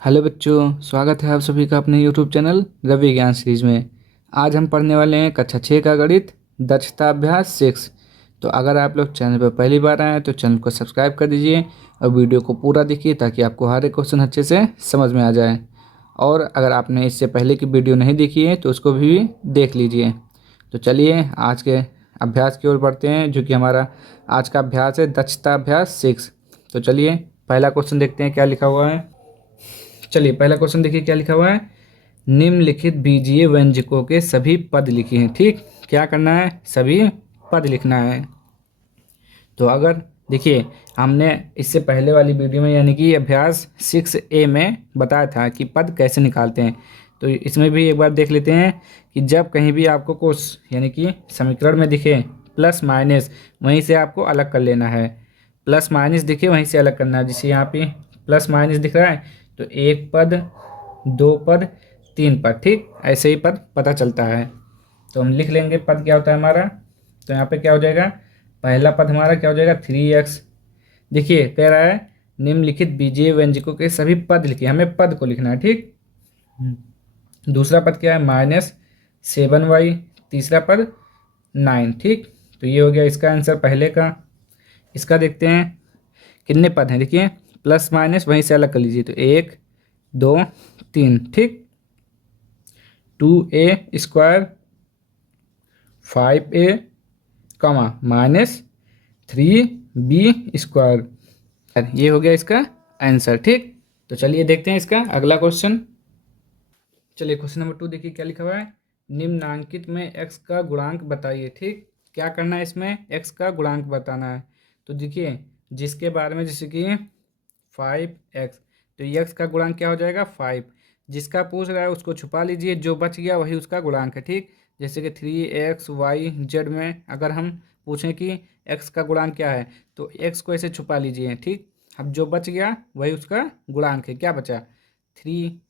Hello बच्चों, स्वागत है आप सभी का अपने यूट्यूब चैनल रवि ज्ञान सीरीज में। आज हम पढ़ने वाले हैं कक्षा 6 का गणित दक्षता अभ्यास 6। तो अगर आप लोग चैनल पर पहली बार आए हैं तो चैनल को सब्सक्राइब कर दीजिए और वीडियो को पूरा देखिए ताकि आपको हर एक क्वेश्चन अच्छे से समझ में आ जाए। और अगर आपने इससे पहले की वीडियो नहीं देखी है तो उसको भी देख लीजिए। तो चलिए आज के अभ्यास की ओर बढ़ते हैं, जो कि हमारा आज का अभ्यास है दक्षता अभ्यास 6। तो चलिए पहला क्वेश्चन देखते हैं क्या लिखा हुआ है। चलिए पहला क्वेश्चन देखिए क्या लिखा हुआ है। निम्नलिखित बीजीय व्यंजकों के सभी पद लिखिए हैं। ठीक, क्या करना है, सभी पद लिखना है। तो अगर देखिए हमने इससे पहले वाली वीडियो में यानी कि अभ्यास 6A में बताया था कि पद कैसे निकालते हैं। तो इसमें भी एक बार देख लेते हैं कि जब कहीं भी आपको कुछ यानी कि समीकरण में दिखे प्लस माइनस, वहीं से आपको अलग कर लेना है। प्लस माइनस दिखे वहीं से अलग करना है। जैसे यहाँ पे प्लस माइनस दिख रहा है तो एक पद, दो पद, तीन पद, ठीक ऐसे ही पद पता चलता है। तो हम लिख लेंगे पद क्या होता है हमारा। तो यहाँ पे क्या हो जाएगा, पहला पद हमारा क्या हो जाएगा 3x। देखिए कह रहा है निम्नलिखित बीजीय व्यंजकों के सभी पद लिखिए, हमें पद को लिखना है। ठीक, दूसरा पद क्या है -7y, तीसरा पद 9। ठीक, तो ये हो गया इसका आंसर पहले का। इसका देखते हैं कितने पद हैं। देखिए प्लस माइनस वहीं से अलग कर लीजिए, तो 1 2 3। ठीक, 2a² 5a कॉमा -3b²। ये हो गया इसका आंसर। ठीक, तो चलिए देखते हैं इसका अगला क्वेश्चन। चलिए क्वेश्चन नंबर 2 देखिए क्या लिखा हुआ है। निम्नांकित में x का गुणांक बताइए। ठीक, क्या करना है, इसमें x का गुणांक बताना है। तो देखिए जिसके बारे में जैसे कि 5x, तो x का गुणांक क्या हो जाएगा 5। जिसका पूछ रहा है उसको छुपा लीजिए, जो बच गया वही उसका गुणांक है। ठीक, जैसे कि 3xyz में अगर हम पूछें कि x का गुणांक क्या है तो x को ऐसे छुपा लीजिए। ठीक, अब जो बच गया वही उसका गुणांक है। क्या बचा 3,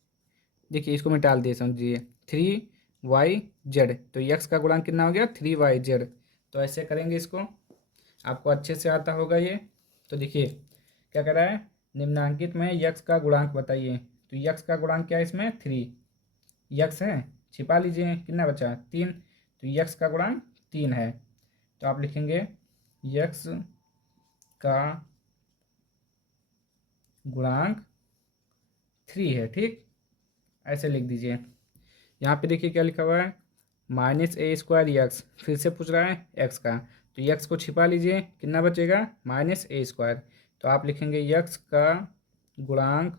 देखिए इसको मैं टाल दिए समझिए 3yz, तो यक्स का गुणांक कितना हो गया 3yz। तो ऐसे करेंगे इसको, आपको अच्छे से आता होगा ये। तो देखिए क्या कर रहा है, निम्नांकित में यक्स का गुणांक बताइए। तो यक्स का गुणांक क्या है, इसमें 3 यक्स है, छिपा लीजिए कितना बचा 3। तो यक्स का गुणांक 3 है, तो आप लिखेंगे यक्स का गुणांक 3 है। ठीक, ऐसे लिख दीजिए। यहाँ पे देखिए क्या लिखा हुआ है -a²x, फिर से पूछ रहा है x का, तो x को छिपा लीजिए कितना बचेगा -a²। तो आप लिखेंगे x का गुणांक,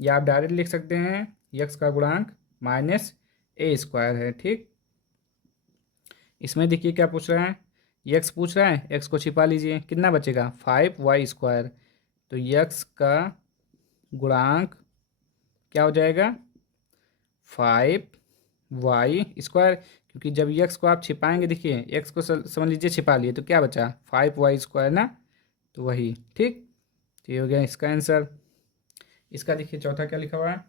या आप डायरेक्ट लिख सकते हैं x का गुणांक -a² है। ठीक, इसमें देखिए क्या पूछ रहा है, x पूछ रहा है, x को छिपा लीजिए कितना बचेगा 5y²। तो x का गुणांक क्या हो जाएगा 5y², क्योंकि जब यक्स को आप छिपाएंगे, देखिए एक्स को समझ लीजिए छिपा लिए तो क्या बचा 5y² ना, तो वही। ठीक, तो ये हो गया इसका आंसर। इसका देखिए चौथा क्या लिखा हुआ है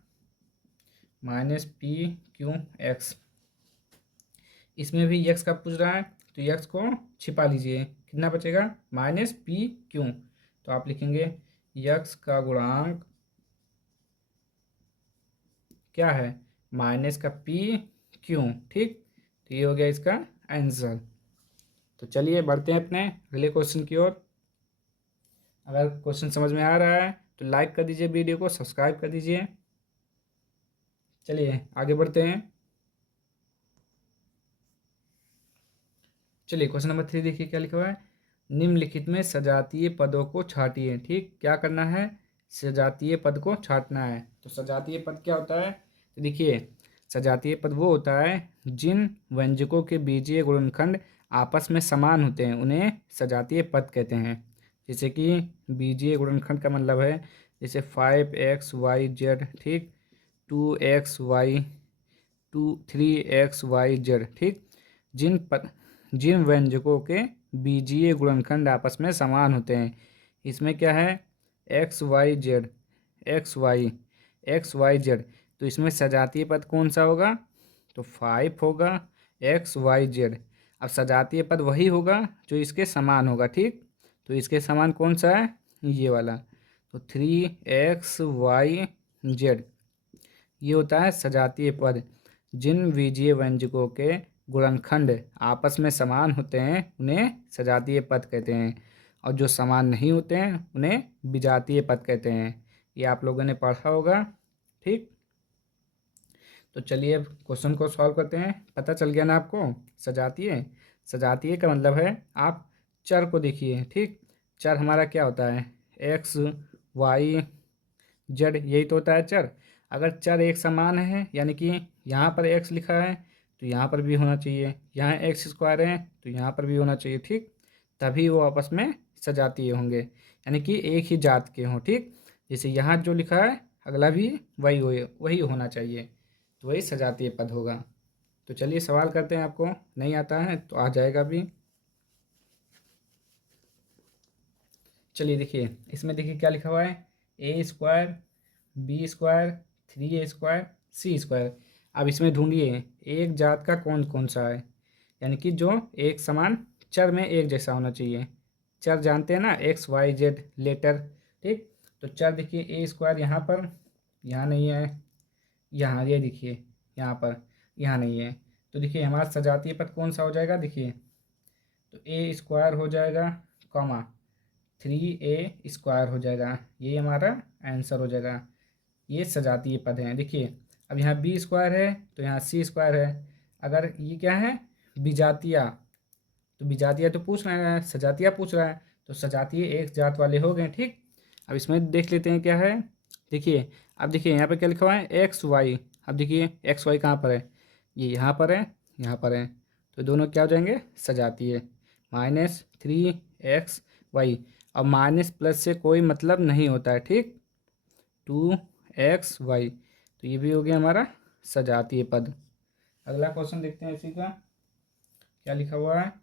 -pqx, इसमें भी यक्स का पूछ रहा है तो यक्स को छिपा लीजिए कितना बचेगा -pq। तो आप लिखेंगे यक्स का गुणांक क्या है माइनस का pq। ठीक, तो ये हो गया इसका आंसर। तो चलिए बढ़ते हैं अपने अगले क्वेश्चन की ओर। अगर क्वेश्चन समझ में आ रहा है तो लाइक कर दीजिए, वीडियो को सब्सक्राइब कर दीजिए। चलिए आगे बढ़ते हैं। चलिए क्वेश्चन नंबर 3 देखिए क्या लिखा हुआ है। निम्नलिखित में सजातीय पदों को छांटिए। ठीक, क्या करना है, सजातीय पद को छांटना है। तो सजातीय पद क्या होता है, तो देखिए सजातीय पद वो होता है जिन व्यंजकों के बीजीय गुणनखंड आपस में समान होते हैं उन्हें सजातीय पद कहते हैं। जैसे कि बीजीय गुणनखंड का मतलब है जैसे 5xyz, ठीक 2xy 3xyz। ठीक, जिन व्यंजकों के बीजीय गुणनखंड आपस में समान होते हैं, इसमें क्या है xyz xy तो इसमें सजातीय पद कौन सा होगा, तो 5 होगा xyz। अब सजातीय पद वही होगा जो इसके समान होगा। ठीक, तो इसके समान कौन सा है, ये वाला। तो 3xyz ये होता है सजातीय पद। जिन बीजीय व्यंजकों के गुणनखंड आपस में समान होते हैं उन्हें सजातीय पद कहते हैं, और जो समान नहीं होते हैं उन्हें विजातीय पद कहते हैं। ये आप लोगों ने पढ़ा होगा। ठीक, तो चलिए अब क्वेश्चन को सॉल्व करते हैं। पता चल गया ना आपको सजातीय। सजातीय का मतलब है आप चर को देखिए। ठीक, चर हमारा क्या होता है, एक्स वाई जेड, यही तो होता है चर। अगर चर एक समान है यानी कि यहाँ पर एक्स लिखा है तो यहाँ पर भी होना चाहिए, यहाँ एक्स स्क्वायर है तो यहाँ पर भी होना चाहिए। ठीक, तभी वो आपस में सजातीय होंगे, यानी कि एक ही जात के हों। ठीक, जैसे यहाँ जो लिखा है अगला भी वही होना चाहिए, तो वही सजातीय पद होगा। तो चलिए सवाल करते हैं। आपको नहीं आता है तो आ जाएगा भी। चलिए देखिए, इसमें देखिए क्या लिखा हुआ है, ए स्क्वायर बी स्क्वायर 3a² सी स्क्वायर। अब इसमें ढूंढिए एक जात का कौन कौन सा है, यानी कि जो एक समान चर में एक जैसा होना चाहिए। चर जानते हैं ना, एक्स वाई जेड लेटर। ठीक, तो चर देखिए a² यहाँ पर, यहाँ नहीं है, यहाँ ये देखिए यहाँ पर, यहाँ नहीं है। तो देखिए हमारा सजातीय पद कौन सा हो जाएगा, देखिए तो a² हो जाएगा, कॉमा 3a² हो जाएगा, ये हमारा आंसर हो जाएगा। ये सजातीय पद हैं। देखिए अब यहाँ b² है तो यहाँ c² है। अगर ये क्या है विजातीय, तो विजातीय तो पूछ रहा है, सजातीय पूछ रहा है, तो सजातीय एक जात वाले हो गए। ठीक, अब इसमें देख लेते हैं क्या है। देखिए अब देखिए यहाँ पे क्या लिखा हुआ है, एक्स वाई। अब देखिए एक्स वाई कहाँ पर है, ये यहाँ पर है, यहाँ पर है, तो दोनों क्या हो जाएंगे सजातीय। -3xy, अब माइनस प्लस से कोई मतलब नहीं होता है। ठीक, 2xy, तो ये भी हो गया हमारा सजातीय पद। अगला क्वेश्चन देखते हैं इसी का, क्या लिखा हुआ है,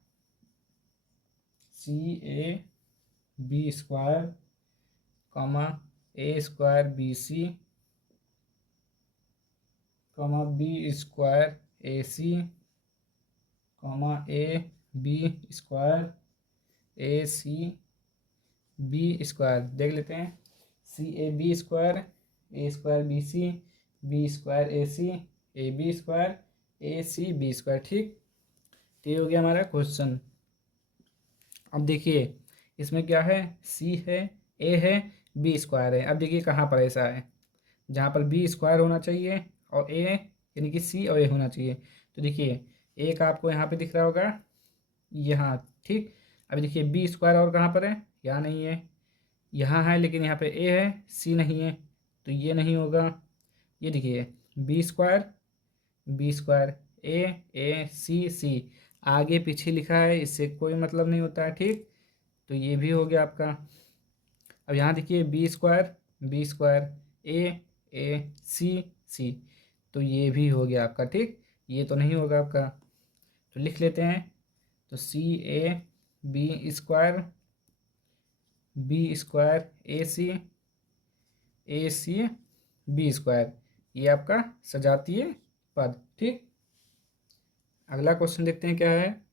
CAB² comma A² BC comma B² AC comma AB² AC देख लेते हैं। CAB² A² BC B² AC AB² ACB²। ठीक, तो ये हो गया हमारा क्वेश्चन। अब देखिए इसमें क्या है, C है, A है, B² है। अब देखिए कहाँ पर ऐसा है जहाँ पर B² होना चाहिए और A यानी कि C और A होना चाहिए। तो देखिए A का आपको यहाँ पे दिख रहा होगा, यहाँ। ठीक, अभी देखिए B² और कहाँ पर है, यहाँ नहीं है, यहाँ है लेकिन यहाँ पे A है, C नहीं है, तो ये नहीं होगा। ये देखिए B² A C आगे पीछे लिखा है, इससे कोई मतलब नहीं होता है। ठीक, तो ये भी हो गया आपका। अब यहाँ देखिए B² A C तो ये भी हो गया आपका। ठीक, ये तो नहीं होगा आपका, तो लिख लेते हैं। तो CAB² B² ACB², ये आपका सजातीय पद। ठीक, अगला क्वेश्चन देखते हैं क्या है।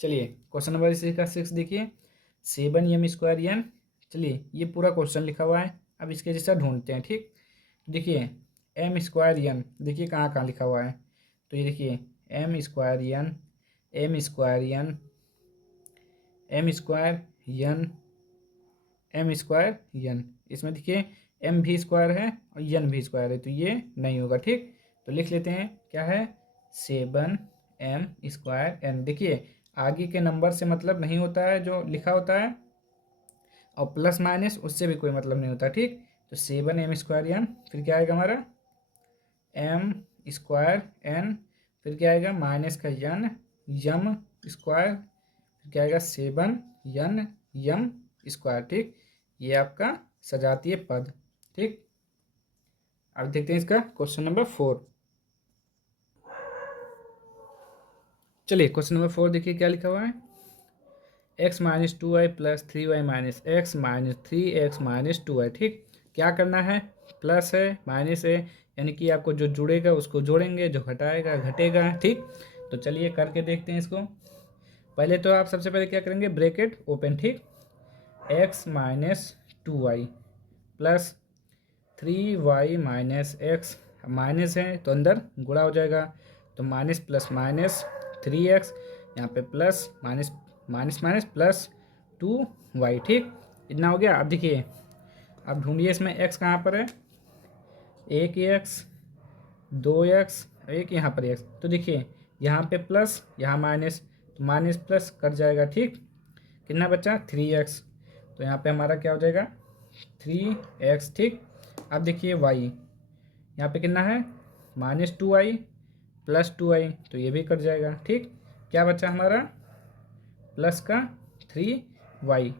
चलिए क्वेश्चन नंबर इसी का 6 देखिए, 7m²n। चलिए ये पूरा क्वेश्चन लिखा हुआ है, अब इसके जैसा ढूंढते हैं। ठीक, देखिए m²n, देखिए कहाँ कहाँ लिखा हुआ है, तो ये देखिए m²n m²n m²n इसमें देखिए m भी स्क्वायर है और n भी स्क्वायर है, तो ये नहीं होगा। ठीक, तो लिख लेते हैं क्या है, 7m²n। देखिए आगे के नंबर से मतलब नहीं होता है जो लिखा होता है, और प्लस माइनस उससे भी कोई मतलब नहीं होता। ठीक, तो 7m²n, फिर क्या आएगा हमारा m²n, फिर क्या आएगा माइनस का n यम स्क्वायर, फिर क्या आएगा 7n यम स्क्वायर। ठीक, ये आपका सजातीय पद। ठीक, अब देखते हैं इसका क्वेश्चन नंबर 4। चलिए क्वेश्चन नंबर 4 देखिए क्या लिखा हुआ है, x-2y + 3y - x - 3x - 2y। ठीक, क्या करना है, प्लस है माइनस है, यानी कि आपको जो जुड़ेगा उसको जोड़ेंगे, जो घटाएगा घटेगा। ठीक, तो चलिए करके देखते हैं इसको। पहले तो आप सबसे पहले क्या करेंगे, ब्रैकेट ओपन। ठीक, x minus 2y plus 3y minus X, minus है तो अंदर गुणा हो जाएगा, तो माइनस प्लस माइनस 3x, यहाँ पे plus minus minus minus plus 2y। ठीक, इतना हो गया। अब देखिए, अब ढूंढिए इसमें x कहाँ पर है, एक x, 2x, एक यहाँ पर x। तो देखिए यहाँ पे प्लस यहाँ माइनस, तो माइनस प्लस कट जाएगा। ठीक, कितना बचा 3x, तो यहाँ पे हमारा क्या हो जाएगा 3x। ठीक, अब देखिए y, यहाँ पे कितना है माइनस 2y प्लस 2y, तो ये भी कट जाएगा। ठीक, क्या बचा हमारा प्लस का 3y,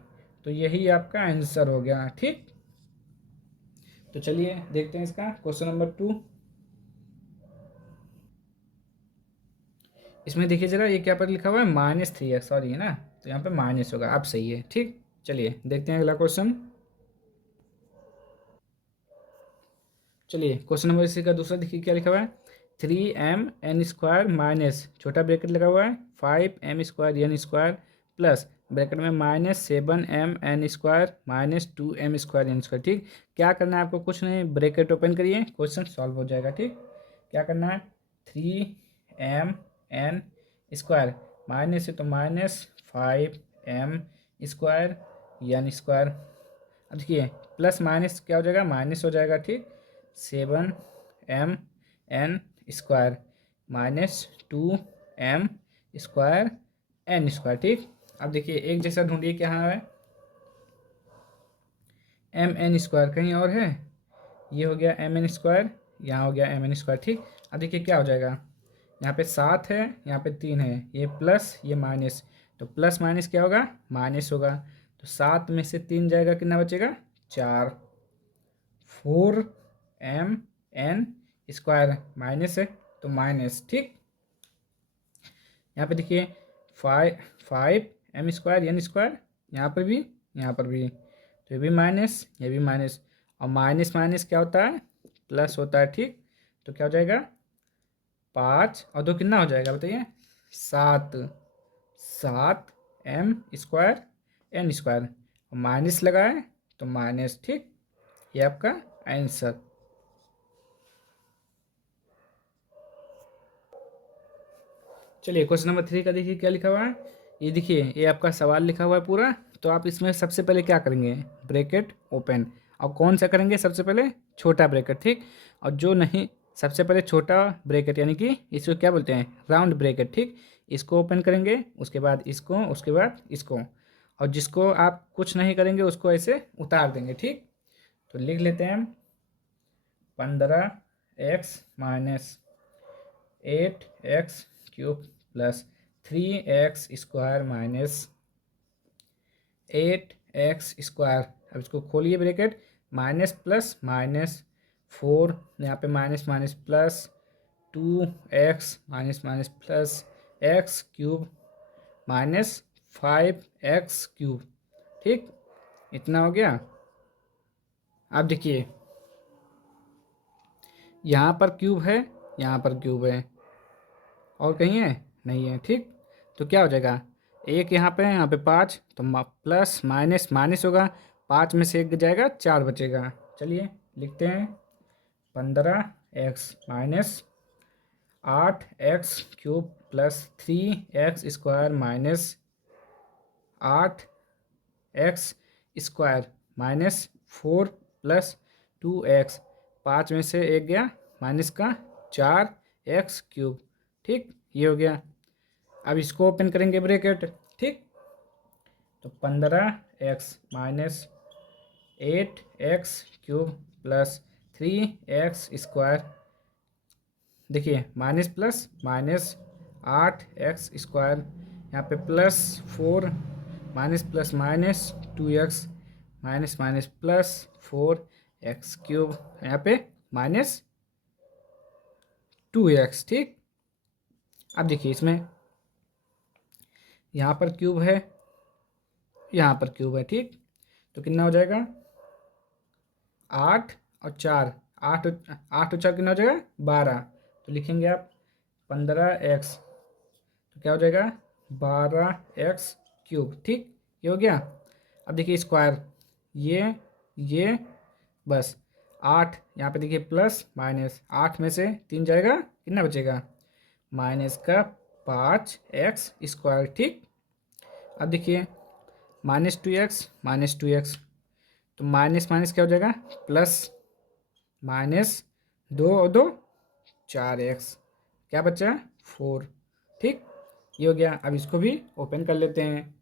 तो यही आपका आंसर हो गया। ठीक, तो चलिए देखते हैं इसका क्वेश्चन नंबर 2। इसमें देखिए जरा, ये क्या पर लिखा हुआ है -3x, सॉरी है ना, तो यहाँ पे माइनस होगा। अब सही है। ठीक, चलिए देखते हैं अगला क्वेश्चन। चलिए क्वेश्चन नंबर इसी का दूसरा देखिए क्या लिखा हुआ है, 3m n² माइनस छोटा ब्रैकेट लगा हुआ है 5m² n² प्लस ब्रैकेट में -7m n² minus 2m² n²। ठीक, क्या करना है आपको, कुछ नहीं, ब्रैकेट ओपन करिए, क्वेश्चन सॉल्व हो जाएगा। ठीक, क्या करना है 3m n² माइनस है तो माइनस 5m² n²। अब देखिए प्लस माइनस क्या हो जाएगा, माइनस हो जाएगा। ठीक, 7m n² minus 2m² n²। ठीक, अब देखिए एक जैसा ढूंढिए, क्या है mn², कहीं और है, ये हो गया mn², यहाँ हो गया mn²। ठीक, अब देखिए क्या हो जाएगा, यहाँ पे 7 है, यहाँ पे 3 है, ये प्लस ये माइनस, तो प्लस माइनस क्या होगा, माइनस होगा। तो 7 में से 3 जाएगा, कितना बचेगा 4, 4m n² माइनस है तो माइनस। ठीक, यहाँ पे देखिए 5m² n², यहाँ पर भी, यहाँ पर भी, तो ये भी माइनस, ये भी माइनस, और माइनस माइनस क्या होता है, प्लस होता है। ठीक, तो क्या हो जाएगा 5 और 2 कितना हो जाएगा बताइए, 7, 7m² n², माइनस लगा है तो माइनस। ठीक, ये आपका आंसर। चलिए क्वेश्चन नंबर 3 का देखिए क्या लिखा हुआ है, ये देखिए, ये आपका सवाल लिखा हुआ है पूरा। तो आप इसमें सबसे पहले क्या करेंगे, ब्रैकेट ओपन, और कौन सा करेंगे सबसे पहले, छोटा ब्रैकेट। ठीक, और जो नहीं, सबसे पहले छोटा ब्रैकेट, यानी कि इसको क्या बोलते हैं, राउंड ब्रैकेट। ठीक, इसको ओपन करेंगे, उसके बाद इसको, उसके बाद इसको, और जिसको आप कुछ नहीं करेंगे उसको ऐसे उतार देंगे। ठीक, तो लिख लेते हैं 15x minus 8x³ plus 3x² minus 8x²। अब इसको खोलिए ब्रैकेट, माइनस प्लस माइनस 4, यहाँ पे minus minus plus 2x minus minus plus x³ minus 5x³। ठीक, इतना हो गया। अब देखिए यहाँ पर क्यूब है, यहाँ पर क्यूब है, और कहीं है नहीं है। ठीक, तो क्या हो जाएगा, एक यहाँ पे है, यहाँ पे 5, तो प्लस माइनस माइनस होगा, 5 में से एक जाएगा, 4 बचेगा। चलिए लिखते हैं 15x minus 8x³ plus 3x² minus 8x² minus 4 plus 2x, 5 में से एक गया माइनस का, 4x³। ठीक, ये हो गया। अब इसको ओपन करेंगे ब्रैकेट। ठीक, तो 15x minus 8x³ plus 3x², देखिए माइनस प्लस माइनस 8x², यहाँ पे plus 4, minus plus minus 2x, minus minus plus 4x³, यहाँ पे माइनस 2x। ठीक, अब देखिए इसमें यहाँ पर क्यूब है, यहाँ पर क्यूब है। ठीक, तो कितना हो जाएगा 8 और 4, 8 और 4 कितना हो जाएगा 12, तो लिखेंगे आप 15x, तो क्या हो जाएगा 12x³। ठीक, ये हो गया। अब देखिए स्क्वायर, ये बस 8, यहाँ पे देखिए प्लस माइनस, 8 में से 3 जाएगा, कितना बचेगा, माइनस का 5x²। ठीक, अब देखिए -2x, तो माइनस माइनस क्या हो जाएगा, प्लस, माइनस 2 और 2 4x, क्या बचा 4। ठीक, ये हो गया। अब इसको भी ओपन कर लेते हैं।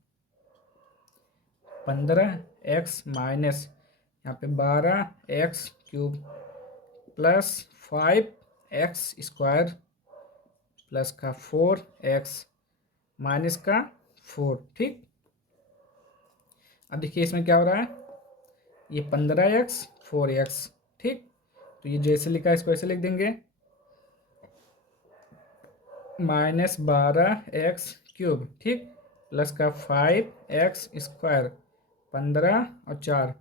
15x माइनस यहाँ पे 12x³ प्लस 5x² प्लस का 4x माइनस का 4। ठीक, अब देखिए इसमें क्या हो रहा है, ये 15x 4x। ठीक, तो ये जैसे लिखा है इसको ऐसे लिख देंगे, -12x³ ठीक, प्लस का 5x², 15 और 4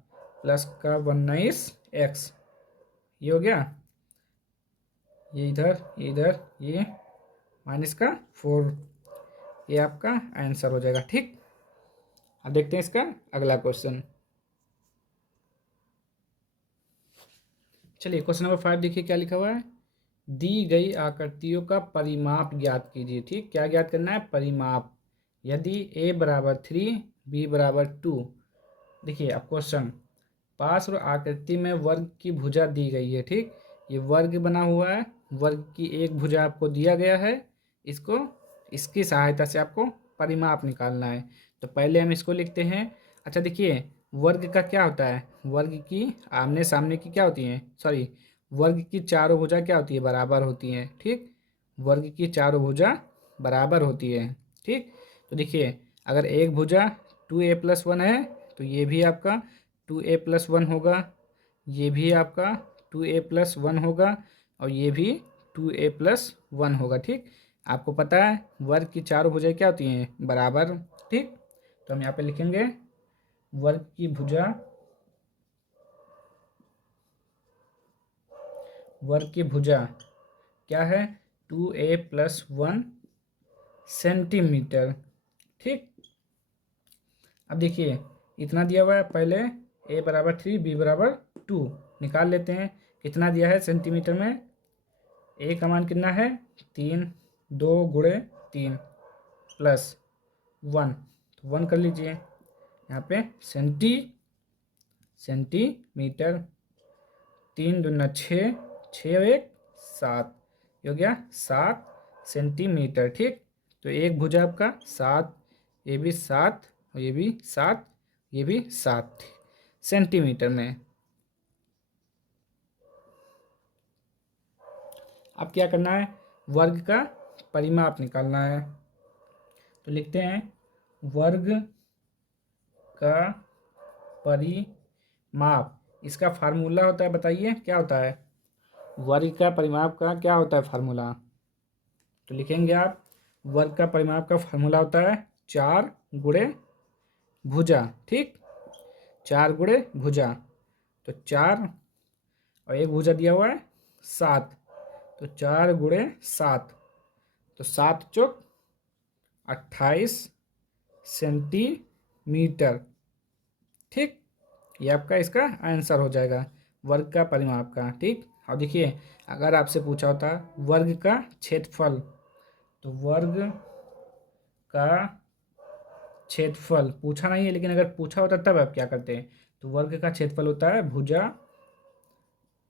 प्लस का 19x, ये हो गया, ये इधर ये माइनस का 4, ये आपका आंसर हो जाएगा। ठीक, अब देखते हैं इसका अगला क्वेश्चन। चलिए क्वेश्चन नंबर 5 देखिए क्या लिखा हुआ है, दी गई आकृतियों का परिमाप ज्ञात कीजिए। ठीक, क्या ज्ञात करना है, परिमाप। यदि a बराबर 3 b बराबर 2, देखिए अब क्वेश्चन, पार्श्व आकृति में वर्ग की भुजा दी गई है। ठीक, ये वर्ग बना हुआ है, वर्ग की एक भुजा आपको दिया गया है, इसको, इसकी सहायता से आपको परिमाप निकालना है। तो पहले हम इसको लिखते हैं। अच्छा देखिए, वर्ग का क्या होता है, वर्ग की आमने सामने की क्या होती है, सॉरी, वर्ग की चारों भुजा क्या होती है, बराबर होती हैं। ठीक, वर्ग की चारों भुजा बराबर होती है। ठीक, तो देखिए अगर एक भुजा 2a+1 है, तो ये भी आपका 2a+1 होगा, ये भी आपका 2a+1 होगा, और ये भी 2a+1 होगा। ठीक, आपको पता है वर्ग की चारों भुजाएं क्या होती हैं, बराबर। ठीक, तो हम यहाँ पे लिखेंगे वर्ग की भुजा, वर्ग की भुजा क्या है, 2a+1 सेंटीमीटर। ठीक, अब देखिए इतना दिया हुआ है, पहले a बराबर 3 b बराबर 2 निकाल लेते हैं। कितना दिया है सेंटीमीटर में, a का मान कितना है 3, 2 × 3 प्लस 1, तो 1 कर लीजिए यहाँ पे, सेंटीमीटर, 3 × 2 = 6, 6 और 1 7, ये हो गया 7 सेंटीमीटर। ठीक, तो एक भुजा आपका 7, ये भी 7 और ये भी 7, ये भी 7 सेंटीमीटर में। अब क्या करना है, वर्ग का परिमाप निकालना है। तो लिखते हैं वर्ग का परिमाप, इसका फार्मूला होता है, बताइए क्या होता है, वर्ग का परिमाप का क्या होता है फार्मूला। तो लिखेंगे आप, वर्ग का परिमाप का फार्मूला होता है 4 गुणे भुजा। ठीक, 4 गुणे भुजा, तो 4 और एक भुजा दिया हुआ है 7, तो 4 गुणे 7, तो 7 चौक 28 सेंटीमीटर। ठीक, ये आपका इसका आंसर हो जाएगा वर्ग का परिमाप का। ठीक, और देखिए अगर आपसे पूछा होता वर्ग का क्षेत्रफल, तो वर्ग का क्षेत्रफल पूछा नहीं है, लेकिन अगर पूछा होता तब आप क्या करते हैं, तो वर्ग का क्षेत्रफल होता है भुजा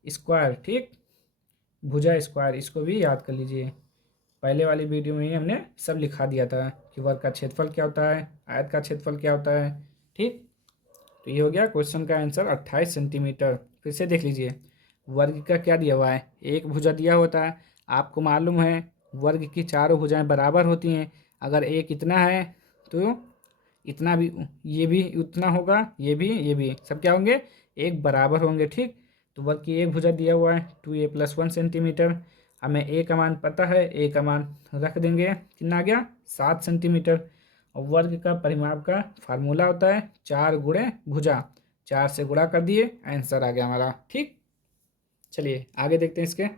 स्क्वायर। ठीक, भुजा स्क्वायर, इसको भी याद कर लीजिए, पहले वाली वीडियो में ही हमने सब लिखा दिया था कि वर्ग का क्षेत्रफल क्या होता है, आयत का क्षेत्रफल क्या होता है। ठीक, तो ये हो गया क्वेश्चन का आंसर 28 सेंटीमीटर। फिर से देख लीजिए, वर्ग का क्या दिया हुआ है, एक भुजा दिया होता है, आपको मालूम है वर्ग की चारों भुजाएं बराबर होती हैं, अगर एक इतना है तो इतना भी, ये भी उतना होगा, ये भी सब क्या होंगे, एक बराबर होंगे। ठीक, तो वर्ग की एक भुजा दिया हुआ है 2a+1 सेंटीमीटर, हमें a का मान पता है, a का मान रख देंगे, कितना आ गया 7 सेंटीमीटर। और वर्ग का परिमाप का फार्मूला होता है 4 गुणे भुजा, 4 से गुणा कर दिए, आंसर आ गया हमारा। ठीक, चलिए आगे देखते हैं इसके।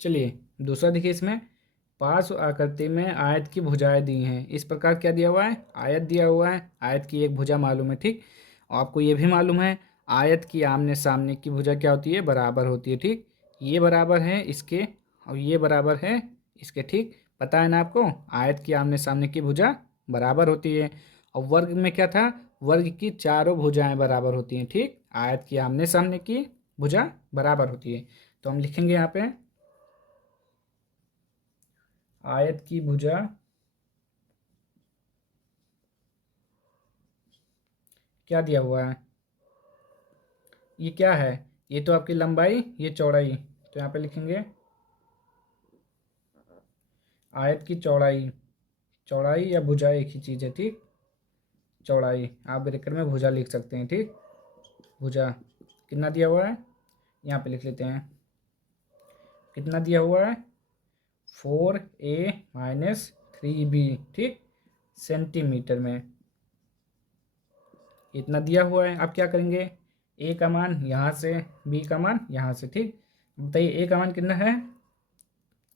चलिए दूसरा देखिए इसमें, पार्श्व आकृति में आयत की भुजाएं दी हैं। इस प्रकार क्या दिया हुआ है, आयत दिया हुआ है, आयत की एक भुजा मालूम है, ठीक। और आपको ये भी मालूम है आयत की आमने सामने की भुजा क्या होती है, बराबर होती है, ठीक। ये बराबर है इसके और ये बराबर है इसके, ठीक। पता है ना आपको, आयत की आमने सामने की भुजा बराबर होती है। और वर्ग में क्या था, वर्ग की चारों भुजाएं बराबर होती हैं, ठीक। आयत की आमने सामने की भुजा बराबर होती है। तो हम लिखेंगे यहाँ पे आयत की भुजा क्या दिया हुआ है, ये क्या है, ये तो आपकी लंबाई, ये चौड़ाई। तो यहाँ पे लिखेंगे आयत की चौड़ाई, चौड़ाई या भुजा एक ही चीज़ है, ठीक। चौड़ाई आप ब्रैकेट में भुजा लिख सकते हैं, ठीक। भुजा कितना दिया हुआ है, यहाँ पे लिख लेते हैं कितना दिया हुआ है, 4a-3b, ठीक, सेंटीमीटर में इतना दिया हुआ है। आप क्या करेंगे, ए का मान यहाँ से, बी का मान यहाँ से, ठीक। बताइए ए का मान कितना है,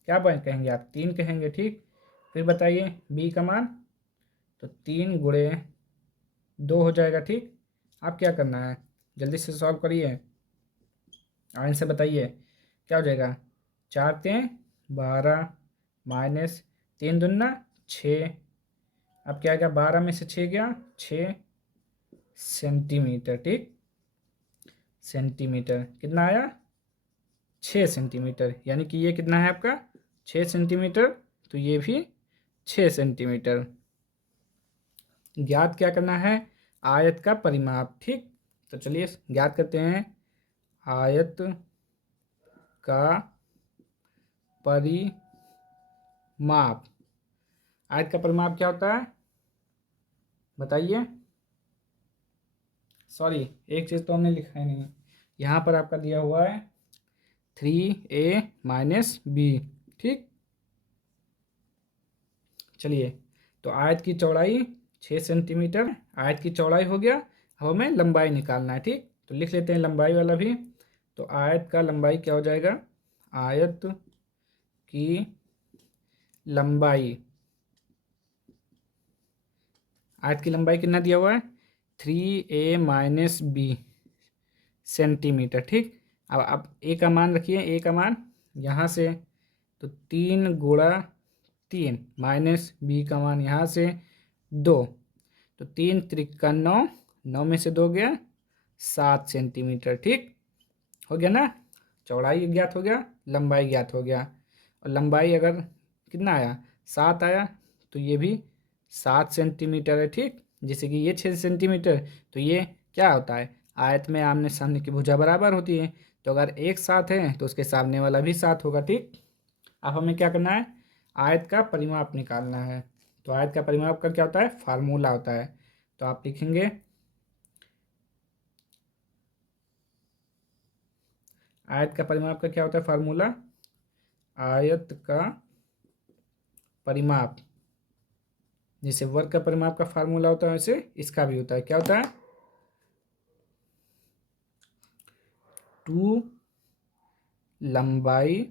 क्या कहेंगे आप, 3 कहेंगे, ठीक। फिर बताइए बी का मान, तो 3 × 2 हो जाएगा, ठीक। आप क्या करना है, जल्दी से सॉल्व करिए, आंसर बताइए क्या हो जाएगा, 4×3 = 12 माइनस 3×2 = 6। अब क्या गया, 12 में से 6 गया, 6 सेंटीमीटर, ठीक। सेंटीमीटर कितना आया, 6 सेंटीमीटर, यानी कि ये कितना है आपका 6 सेंटीमीटर, तो ये भी 6 सेंटीमीटर। ज्ञात क्या करना है, आयत का परिमाप, ठीक। तो चलिए ज्ञात करते हैं आयत का परिमाप। आयत का परिमाप क्या होता है बताइए, सॉरी एक चीज़ तो हमने लिखा ही नहीं, यहाँ पर आपका दिया हुआ है 3a-b, ठीक। चलिए तो आयत की चौड़ाई 6 सेंटीमीटर, आयत की चौड़ाई हो गया। अब हमें लंबाई निकालना है, ठीक। तो लिख लेते हैं लंबाई वाला भी। तो आयत का लंबाई क्या हो जाएगा, आयत की लंबाई, आयत की लंबाई कितना दिया हुआ है, 3a-b सेंटीमीटर, ठीक। अब आप ए का मान रखिए, ए का मान यहाँ से, तो 3 × 3 माइनस बी का मान यहाँ से 2, तो 3×3 = 9, 9 में से 2 गया 7 सेंटीमीटर, ठीक। हो गया ना, चौड़ाई ज्ञात हो गया, लंबाई ज्ञात हो गया। और लंबाई अगर कितना आया, 7 आया, तो ये भी 7 सेंटीमीटर है, ठीक। जैसे कि ये 6 सेंटीमीटर, तो ये क्या होता है, आयत में आमने सामने की भुजा बराबर होती है, तो अगर एक 7 है तो उसके सामने वाला भी 7 होगा, ठीक। अब हमें क्या करना है, आयत का परिमाप निकालना है। तो आयत का परिमाप का क्या होता है, फार्मूला होता है। तो आप लिखेंगे आयत का परिमाप का क्या होता है फार्मूला, आयत का परिमाप, जैसे वर्ग का परिमाप का फार्मूला होता है वैसे इसका भी होता है, क्या होता है, 2 लंबाई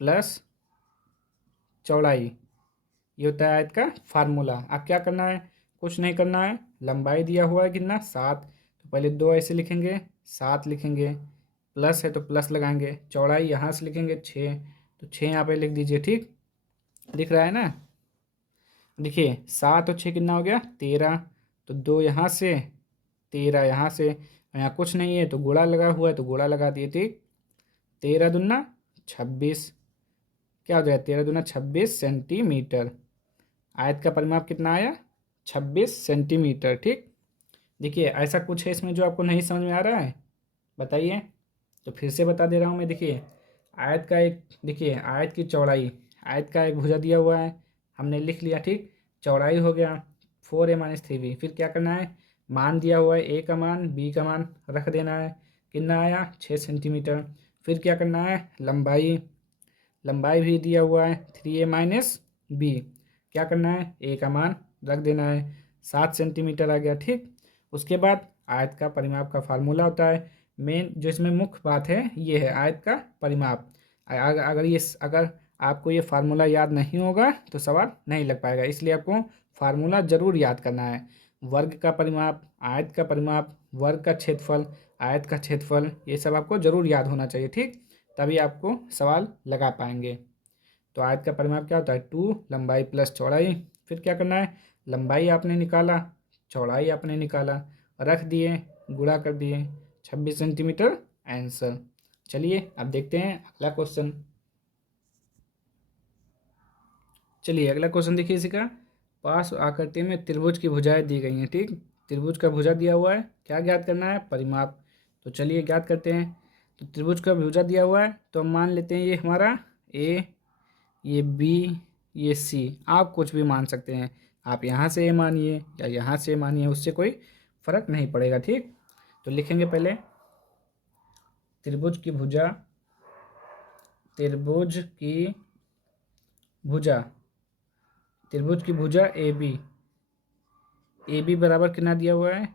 प्लस चौड़ाई, ये होता है आयत का फार्मूला। अब क्या करना है, कुछ नहीं करना है, लंबाई दिया हुआ है कितना 7, तो पहले 2 ऐसे लिखेंगे, 7 लिखेंगे, प्लस है तो प्लस लगाएंगे, चौड़ाई यहाँ से लिखेंगे 6, तो 6 यहाँ पे लिख दीजिए, ठीक। दिख रहा है ना, देखिए 7 और 6 कितना हो गया 13, तो 2 यहाँ से 13 यहाँ से, यहाँ कुछ नहीं है तो गुणा लगा हुआ है तो गुणा लगा दिए, ठीक। 13×2 = 26, क्या हो जाएगा 13×2 = 26 सेंटीमीटर। आयत का परिमाप कितना आया 26 सेंटीमीटर, ठीक। देखिए ऐसा कुछ है इसमें जो आपको नहीं समझ में आ रहा है, बताइए। तो फिर से बता दे रहा हूँ मैं, देखिए आयत का एक, देखिए आयत की चौड़ाई, आयत का एक भुजा दिया हुआ है, हमने लिख लिया, ठीक। चौड़ाई हो गया 4a-3b, फिर क्या करना है, मान दिया हुआ है, ए का मान बी का मान रख देना है, कितना आया 6 सेंटीमीटर। फिर क्या करना है, लंबाई, लंबाई भी दिया हुआ है 3a-b, क्या करना है, ए का मान रख देना है, 7 सेंटीमीटर आ गया, ठीक। उसके बाद आयत का परिमाप का फार्मूला होता है, मेन जो इसमें मुख्य बात है ये है आयत का परिमाप। अगर आपको ये फार्मूला याद नहीं होगा तो सवाल नहीं लग पाएगा, इसलिए आपको फार्मूला ज़रूर याद करना है। वर्ग का परिमाप, आयत का परिमाप, वर्ग का क्षेत्रफल, आयत का क्षेत्रफल, ये सब आपको ज़रूर याद होना चाहिए, ठीक, तभी आपको सवाल लगा पाएंगे। तो आयत का परिमाप क्या होता है, 2 लंबाई प्लस चौड़ाई। फिर क्या करना है, लंबाई आपने निकाला, चौड़ाई आपने निकाला, रख दिए, गुणा कर दिए, 26 सेंटीमीटर आंसर। चलिए अब देखते हैं अगला क्वेश्चन। चलिए अगला क्वेश्चन देखिए इसी का। पास आकृति में त्रिभुज की भुजाएं दी गई हैं, ठीक, त्रिभुज का भुजा दिया हुआ है, क्या ज्ञात करना है, परिमाप। तो चलिए ज्ञात करते हैं। तो त्रिभुज का भुजा दिया हुआ है तो हम मान लेते हैं ये हमारा ए, ये बी, ये सी, आप कुछ भी मान सकते हैं। आप यहाँ से ए मानिए या यहाँ से मानिए, उससे कोई फर्क नहीं पड़ेगा, ठीक। तो लिखेंगे पहले त्रिभुज की भुजा, त्रिभुज की भुजा, त्रिभुज की भुजा ए बी बराबर कितना दिया हुआ है,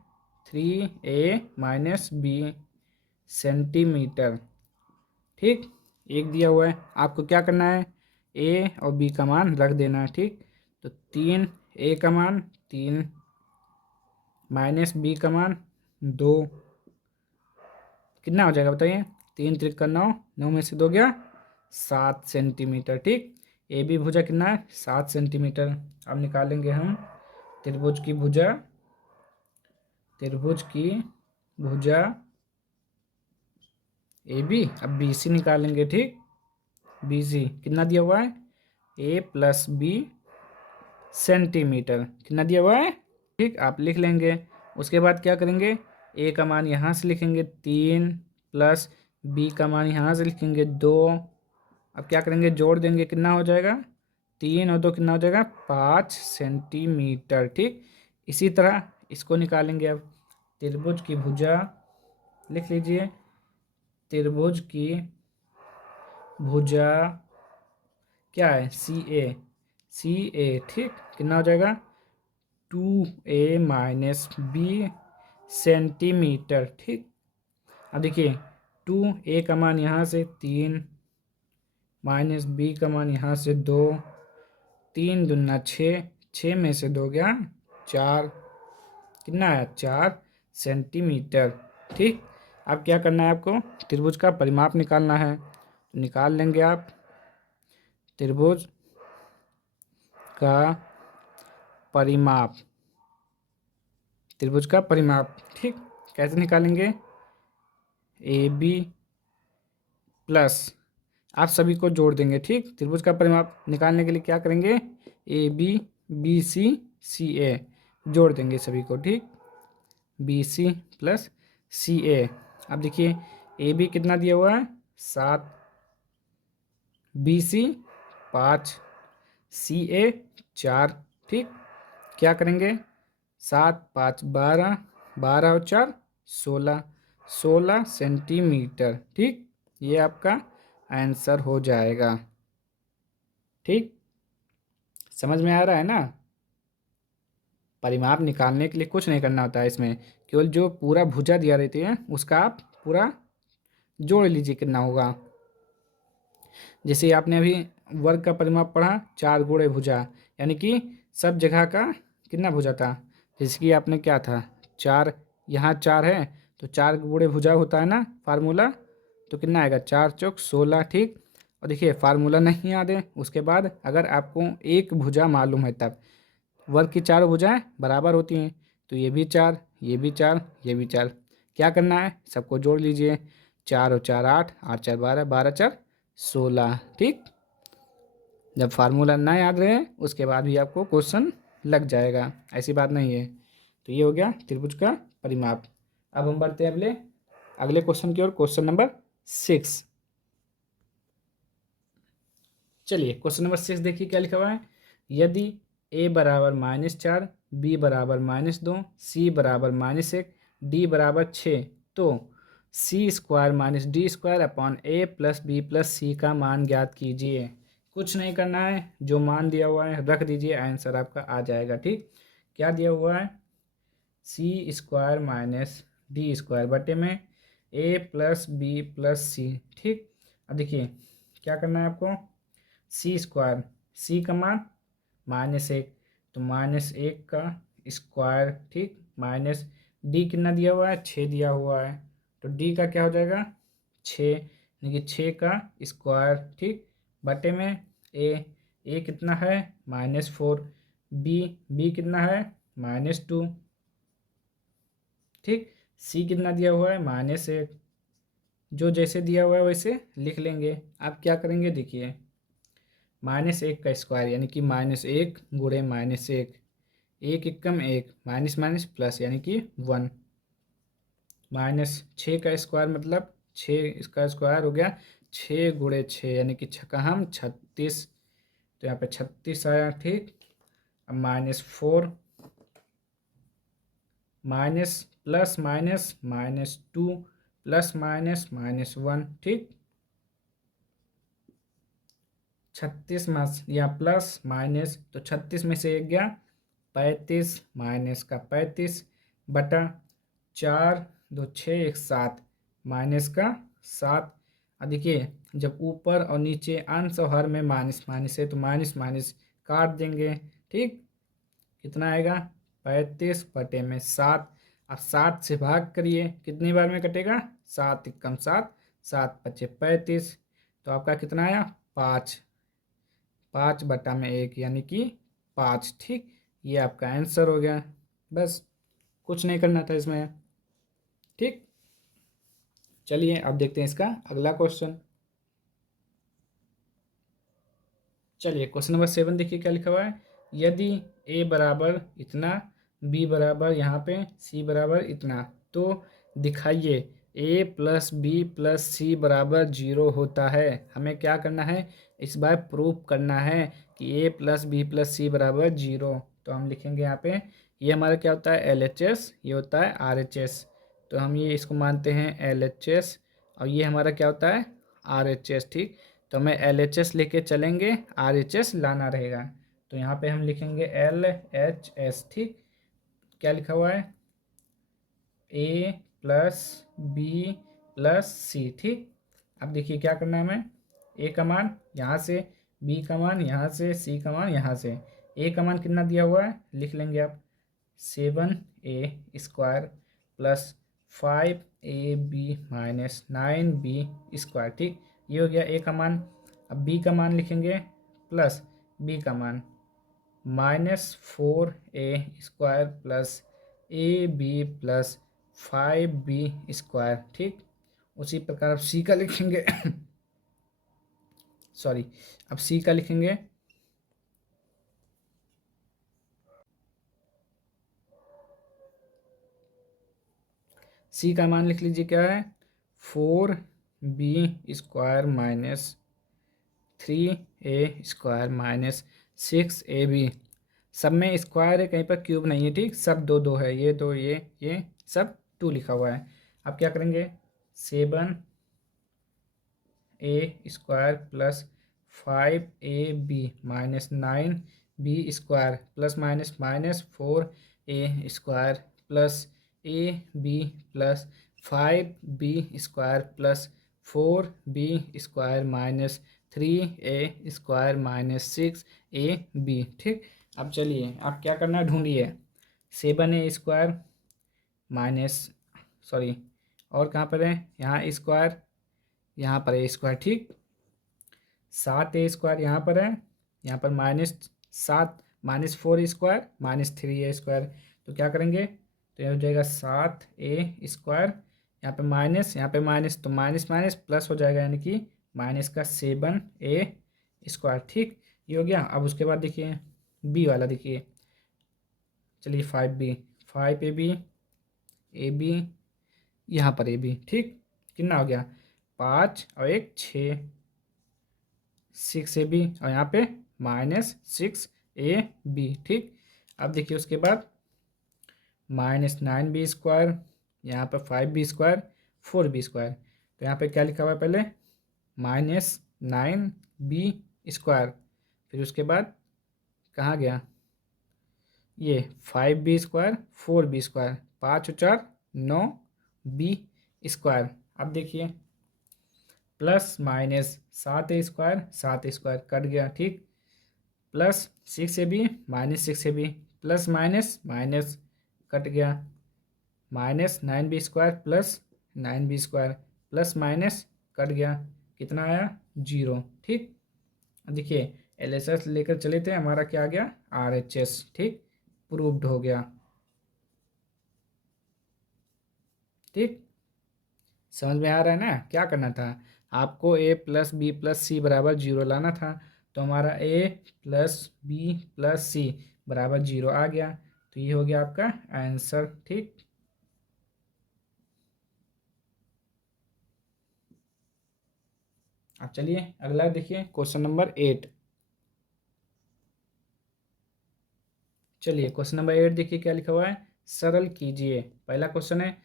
3a-b सेंटीमीटर, ठीक। एक दिया हुआ है, आपको क्या करना है, ए और बी का मान रख देना है, ठीक। तो 3a का मान 3 माइनस बी का मान 2, कितना हो जाएगा बताइए, 3 त्रिक 9, 9 में से 2 गया 7 सेंटीमीटर, ठीक। ए बी भुजा कितना है, 7 सेंटीमीटर। अब निकालेंगे हम त्रिभुज की भुजा, त्रिभुज की भुजा ए बी। अब बी सी निकालेंगे, ठीक, बी सी कितना दिया हुआ है, ए प्लस बी सेंटीमीटर, कितना दिया हुआ है, ठीक, आप लिख लेंगे। उसके बाद क्या करेंगे, ए का मान यहाँ से लिखेंगे 3 प्लस बी का मान यहाँ से लिखेंगे 2। अब क्या करेंगे, जोड़ देंगे, कितना हो जाएगा, 3 और 2 कितना हो जाएगा, 5 सेंटीमीटर, ठीक। इसी तरह इसको निकालेंगे। अब त्रिभुज की भुजा लिख लीजिए, त्रिभुज की भुजा क्या है, सी ए, ठीक, कितना हो जाएगा, 2a-b सेंटीमीटर, ठीक। अब देखिए 2a का मान यहाँ से 3 माइनस बी का मान यहाँ से 2, 3 दूना 6, 6 में से 2 गया 4, कितना है, 4 सेंटीमीटर, ठीक। अब क्या करना है आपको, त्रिभुज का परिमाप निकालना है, तो निकाल लेंगे आप त्रिभुज का परिमाप, त्रिभुज का परिमाप, ठीक। कैसे निकालेंगे, ए बी प्लस, आप सभी को जोड़ देंगे, ठीक। त्रिभुज का परिमाप निकालने के लिए क्या करेंगे, ए बी, बी सी, सी ए, जोड़ देंगे सभी को, ठीक, बी सी प्लस सी ए। अब देखिए ए बी कितना दिया हुआ है, 7, बी सी 5, सी ए 4, ठीक। क्या करेंगे, 7 5 12, 12 और 4 16, 16 सेंटीमीटर, ठीक। ये आपका आंसर हो जाएगा, ठीक। समझ में आ रहा है ना। परिमाप निकालने के लिए कुछ नहीं करना होता है इसमें, केवल जो पूरा भुजा दिया रहती है उसका आप पूरा जोड़ लीजिए कितना होगा। जैसे आपने अभी वर्ग का परिमाप पढ़ा, 4 गुणे भुजा, यानी कि सब जगह का कितना भुजा था, जैसे कि आपने क्या था, 4, यहाँ 4 है तो 4 गुणे भुजा होता है ना फार्मूला, तो कितना आएगा, 4 चौक 16, ठीक। और देखिए फार्मूला नहीं याद है, उसके बाद अगर आपको एक भुजा मालूम है तब, वर्ग की 4 भुजाएं बराबर होती हैं, तो ये भी 4, ये भी 4, ये भी 4, क्या करना है, सबको जोड़ लीजिए, 4 और 4 8, 8 4 12, 12 4 16, ठीक। जब फार्मूला ना याद रहे उसके बाद भी आपको क्वेश्चन लग जाएगा, ऐसी बात नहीं है। तो ये हो गया त्रिभुज का परिमाप। अब हम बढ़ते हैं अगले क्वेश्चन की ओर, क्वेश्चन नंबर 6। चलिए क्वेश्चन नंबर 6 देखिए क्या लिखा हुआ है, यदि a बराबर -4, b बराबर -2, c बराबर -1, d बराबर 6, तो C square minus D square upon A plus B plus C का मान ज्ञात कीजिए। कुछ नहीं करना है, जो मान दिया हुआ है रख दीजिए, आंसर आपका आ जाएगा, ठीक। क्या दिया हुआ है, सी स्क्वायर माइनस डी स्क्वायर बटे में ए प्लस बी प्लस सी, ठीक। अब देखिए क्या करना है आपको, सी स्क्वायर, सी का मान -1, तो -1 का स्क्वायर, ठीक, माइनस डी कितना दिया हुआ है, 6 दिया हुआ है, तो डी का क्या हो जाएगा 6, यानी कि 6 का स्क्वायर, ठीक, बटे में ए कितना है -4, बी कितना है -2, ठीक, सी कितना दिया हुआ है -1, जो जैसे दिया हुआ है वैसे लिख लेंगे। आप क्या करेंगे देखिए, -1 का स्क्वायर यानी कि -1 गुणे -1, एक एकम एक, माइनस माइनस प्लस यानी कि 1, -6 का स्क्वायर मतलब 6 इसका स्क्वायर हो गया 6 गुणे 6 यानी कि छक्का हम 36, तो यहाँ पे 36 आया, ठीक। अब -4 minus plus minus -2 plus minus -1, ठीक, 36 मास या प्लस माइनस, तो 36 में से एक गया 35, माइनस का 35 बटा 4, 2 6 1 7, माइनस का 7। अब देखिए जब ऊपर और नीचे अंश और हर में माइनस माइनस है तो माइनस माइनस काट देंगे, ठीक, कितना आएगा 35 बटे में 7। अब 7 से भाग करिए, कितनी बार में कटेगा 7 एकम 7, 7 पचे 35, तो आपका कितना आया 5, 5 बटा में 1 यानी कि 5, ठीक, ये आपका आंसर हो गया। बस कुछ नहीं करना था इसमें, ठीक। चलिए अब देखते हैं इसका अगला क्वेश्चन। चलिए क्वेश्चन नंबर 7 देखिए क्या लिखा हुआ है, यदि a बराबर इतना, b बराबर यहाँ पे c बराबर इतना, तो दिखाइए a प्लस बी प्लस सी बराबर 0 होता है। हमें क्या करना है, इस बार प्रूफ करना है कि a प्लस बी प्लस सी बराबर 0। तो हम लिखेंगे यहाँ पे, ये हमारा क्या होता है LHS, ये होता है RHS, तो हम ये इसको मानते हैं LHS, और ये हमारा क्या होता है RHS, ठीक। तो हमें LHS लेके चलेंगे, RHS लाना रहेगा, तो यहाँ पे हम लिखेंगे LHS, ठीक। क्या लिखा हुआ है A प्लस बी प्लस सी, ठीक। अब देखिए क्या करना है हमें, A का मान यहाँ से, B का मान यहाँ से, C का मान यहाँ से। A का मान कितना दिया हुआ है लिख लेंगे आप, 7a² plus 5ab minus 9b², ठीक, ये हो गया A का मान। अब B का मान लिखेंगे प्लस B का मान -4a² plus ab plus 5b², ठीक। उसी प्रकार अब C का लिखेंगे सॉरी, अब C का लिखेंगे C का मान लिख लीजिए क्या है 4b² minus 3a² minus 6ab। सब में स्क्वायर है, कहीं पर क्यूब नहीं है, ठीक, सब दो दो है, ये दो ये सब 2 लिखा हुआ है। अब क्या करेंगे 7a² plus 5ab minus 9b² plus minus minus 4a² plus ab plus 5b² plus 4b² minus 3a² minus 6ab, ठीक। अब चलिए आप क्या करना ढूंढिए, 7a² माइनस, सॉरी, और कहाँ पर है, यहाँ स्क्वायर, यहाँ पर a², ठीक, 7a² यहाँ पर है, यहाँ पर -7 -4a² माइनस 3a², तो क्या करेंगे, तो यह हो जाएगा 7a², यहाँ पे माइनस, यहाँ पे माइनस, तो माइनस माइनस प्लस हो जाएगा यानी कि माइनस का 7a², ठीक, ये हो गया। अब उसके बाद देखिए बी वाला देखिए, चलिए 5ab यहाँ पर ab, ठीक, कितना हो गया 5 और 1 6, 6ab और यहाँ पे -6ab, ठीक। अब देखिए उसके बाद -9b², यहाँ पर 5b², 4b², तो यहाँ पे क्या लिखा हुआ है पहले -9b², फिर उसके बाद कहाँ गया ये 5b², 4b², 5 और 4 9b²। अब देखिए प्लस माइनस 7 a² कट गया, ठीक। Plus 6ab minus 6ab plus minus minus cut गया, minus 9b² plus 9b² plus minus cut गया, कितना आया 0, ठीक। देखिए LHS लेकर चले थे, हमारा क्या आ गया RHS, ठीक, प्रूव्ड हो गया, ठीक। समझ में आ रहा है ना, क्या करना था आपको, a प्लस बी प्लस सी बराबर 0 लाना था। तो हमारा a प्लस बी प्लस सी बराबर 0 आ गया, तो ये हो गया आपका आंसर, ठीक। अब चलिए अगला देखिए क्वेश्चन नंबर 8। चलिए क्वेश्चन नंबर 8 देखिए क्या लिखा हुआ है, सरल कीजिए। पहला क्वेश्चन है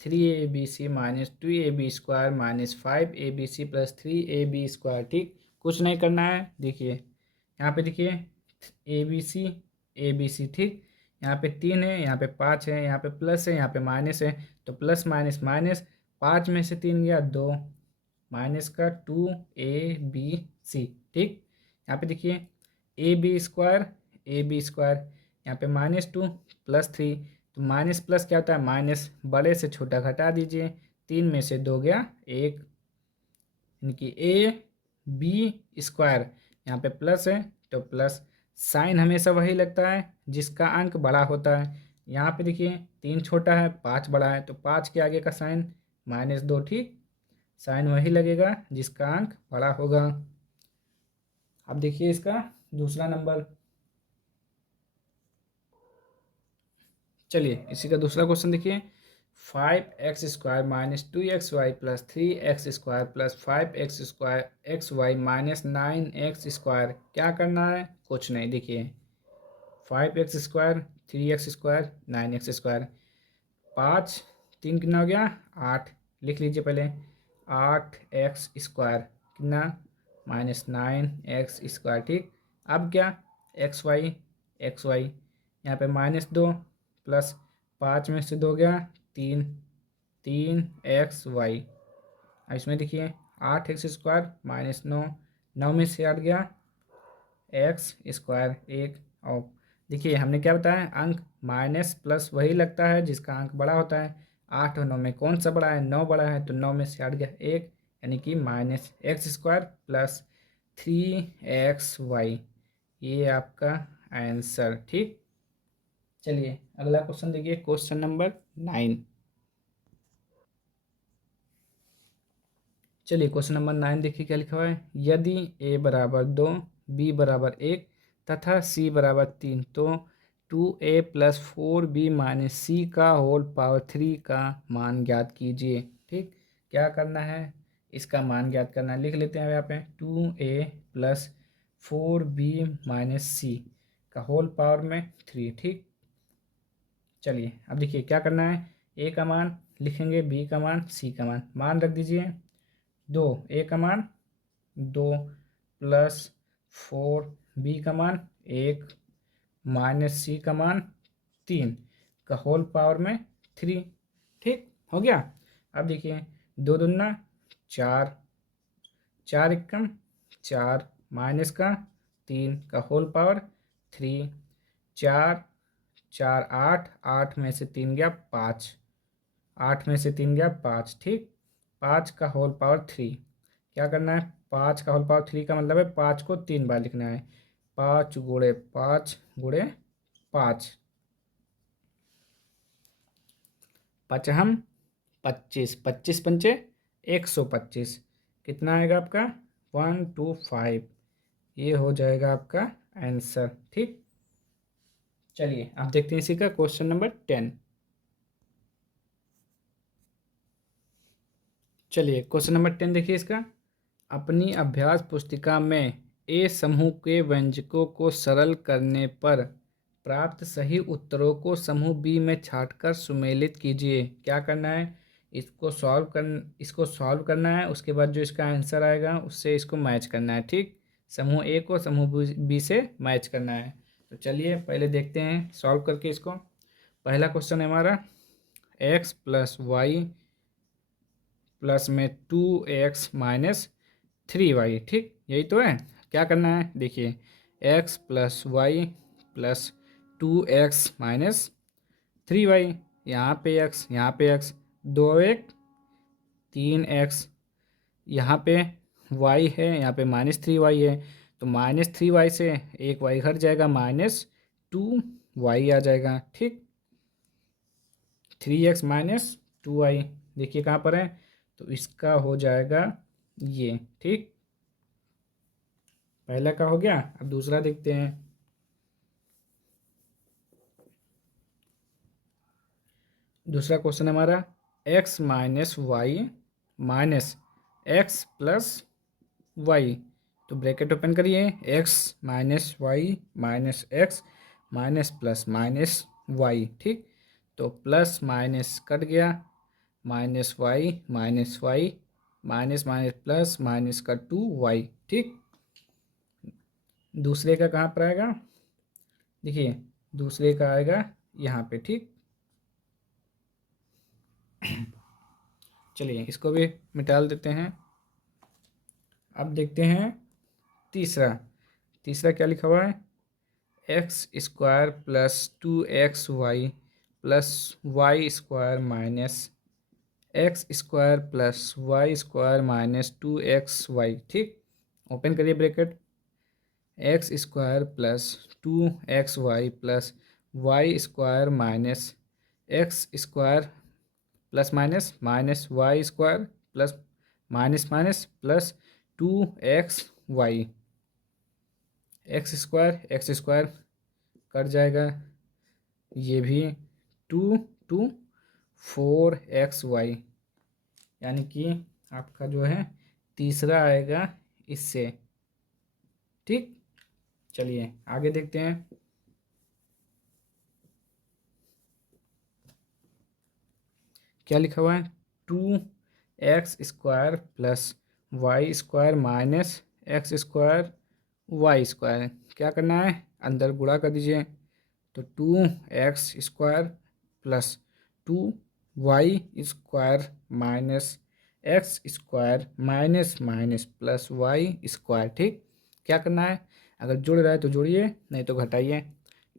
3ab minus 2ab² minus 5abc plus 3ab², ठीक। कुछ नहीं करना है, देखिए यहाँ पे देखिए ABC, ठीक। यहाँ पे 3 है, यहाँ पे 5 है, यहाँ पे प्लस है, यहाँ पे माइनस है, तो प्लस माइनस माइनस, 5 में से 3 गया 2, माइनस का 2abc, ठीक। यहाँ पे देखिए ab² यहाँ पे -2 प्लस 3, तो माइनस प्लस क्या होता है माइनस, बड़े से छोटा घटा दीजिए, 3 में से 2 गया 1, यानी कि ab², यहाँ पे प्लस है तो प्लस, साइन हमेशा वही लगता है जिसका अंक बड़ा होता है। यहाँ पे देखिए 3 छोटा है 5 बड़ा है, तो 5 के आगे का साइन -2, ठीक, साइन वही लगेगा जिसका अंक बड़ा होगा। अब देखिए इसका दूसरा नंबर, चलिए इसी का दूसरा क्वेश्चन देखिए, 5x² minus 2xy plus 3x² plus 5x² minus 9x², क्या करना है, कुछ नहीं, देखिए 5x², 3x², 9x², 5 3 कितना हो गया 8, लिख लीजिए पहले 8x² कितना -9x², ठीक। अब क्या xy यहाँ पे -2 प्लस 5 में से 2 गया 3, 3xy, अब इसमें देखिए 8x² माइनस 9, 9 में से 8 गया x², 1, और देखिए हमने क्या बताया, अंक माइनस प्लस वही लगता है जिसका अंक बड़ा होता है। 8 और 9 में कौन सा बड़ा है, 9 बड़ा है, तो 9 में से 8 गया 1, यानी कि -x² प्लस 3xy, ये आपका आंसर, ठीक। चलिए अगला क्वेश्चन देखिए क्वेश्चन नंबर 9। चलिए क्वेश्चन नंबर 9 देखिए क्या लिखा हुआ है, यदि a बराबर 2, b बराबर 1 तथा c बराबर 3, तो 2a plus 4b minus c का होल पावर 3 का मान ज्ञात कीजिए, ठीक। क्या करना है, इसका मान ज्ञात करना है, लिख लेते हैं यहाँ पे 2a plus 4b minus c का होल पावर में 3, ठीक। चलिए अब देखिए क्या करना है, a का मान लिखेंगे, b का मान, c का मान, मान रख दीजिए 2, a का मान 2 प्लस 4b का मान 1 माइनस c का मान 3 का होल पावर में 3, ठीक हो गया। अब देखिए 2 दूना 4, 4 एकम 4 माइनस का 3 का होल पावर 3, 4 4 8, 8 में से 3 गया 5, 8 में से 3 गया 5, ठीक। 5 का होल पावर 3, क्या करना है, 5 का होल पावर 3 का मतलब है 5 को 3 बार लिखना है, 5 गुणे 5 गुणे 5, 5 25, 25 पंचे 125, कितना आएगा आपका 125, ये हो जाएगा आपका आंसर, ठीक। चलिए आप देखते हैं इसी का क्वेश्चन नंबर 10। चलिए क्वेश्चन नंबर 10 देखिए इसका, अपनी अभ्यास पुस्तिका में ए समूह के व्यंजकों को सरल करने पर प्राप्त सही उत्तरों को समूह बी में छांटकर सुमेलित कीजिए। क्या करना है, इसको सॉल्व करना है, उसके बाद जो इसका आंसर आएगा उससे इसको मैच करना है, ठीक। समूह ए को समूह बी से मैच करना है। तो चलिए पहले देखते हैं सॉल्व करके इसको। पहला क्वेश्चन है हमारा x प्लस वाई प्लस में 2x-3y, ठीक, यही तो है। क्या करना है, देखिए x plus Y plus 2x-3y, यहाँ पे x, यहाँ पे x, 2x 3x, यहाँ पे y है, यहाँ पे -3y है, तो -3y से एक y घट जाएगा, -2y आ जाएगा, ठीक। 3x-2y देखिए कहाँ पर है, तो इसका हो जाएगा ये, ठीक। पहला का हो गया, अब दूसरा देखते हैं। दूसरा क्वेश्चन हमारा x minus Y minus X plus Y, तो ब्रैकेट ओपन करिए, x minus Y minus X minus plus minus Y, ठीक। तो प्लस माइनस कट गया, minus Y minus Y minus minus plus minus का 2y, ठीक। दूसरे का कहाँ पर आएगा, देखिए दूसरे का आएगा यहाँ पे, ठीक। चलिए इसको भी मिटा देते हैं। अब देखते हैं तीसरा। तीसरा क्या लिखा हुआ है, X square plus 2xy plus Y square minus X square plus Y square minus 2xy, ठीक। ओपन करिए bracket, X square plus 2xy plus Y square minus X square plus minus minus Y square plus minus minus plus 2xy, X square cut जाएगा, ये भी 4xy, यानी कि आपका जो है तीसरा आएगा इससे, ठीक। चलिए आगे देखते हैं। क्या लिखा हुआ है, 2x² plus Y square minus X square Y square, क्या करना है, अंदर गुणा कर दीजिए, तो 2x² plus 2y square minus X square minus minus plus Y square, ठीक। क्या करना है, अगर जुड़ रहा है तो जोड़िए, नहीं तो घटाइए,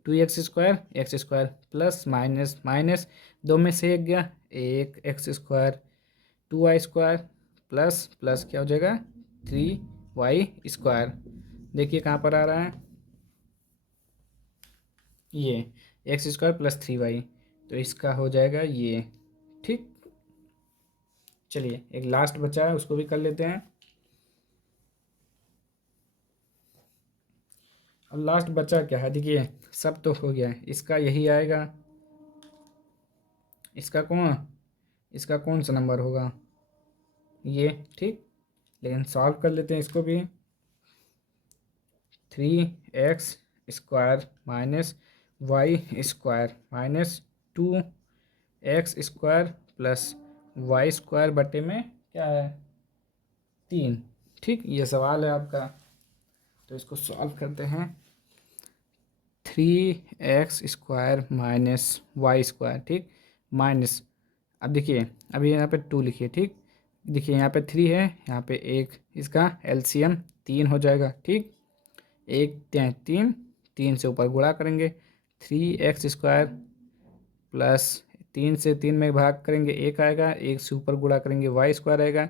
2x² x square plus minus minus, दो में से एक गया, एक x square 2y square plus plus क्या हो जाएगा 3y स्क्वायर, देखिए कहाँ पर आ रहा है, ये एक्स स्क्वायर प्लस 3y, तो इसका हो जाएगा ये, ठीक। चलिए एक लास्ट बचा है, उसको भी कर लेते हैं। अब लास्ट बचा क्या है, देखिए सब तो हो गया है, इसका यही आएगा, इसका कौन सा नंबर होगा ये, ठीक। लेकिन सॉल्व कर लेते हैं इसको भी, 3x² minus Y square minus 2x² plus Y square बटे में क्या है 3, ठीक। ये सवाल है आपका, तो इसको सॉल्व करते हैं। 3x² माइनस वाई स्क्वायर, ठीक, माइनस, अब देखिए अभी यहाँ पे 2 लिखिए, ठीक। देखिए यहाँ पे 3 है, यहाँ पे एक, इसका एलसीएम 3 हो जाएगा, ठीक। एक 3, 3 से ऊपर गुणा करेंगे, 3x² प्लस 3 से 3 में भाग करेंगे, एक आएगा, एक से ऊपर गुणा करेंगे वाई स्क्वायर आएगा।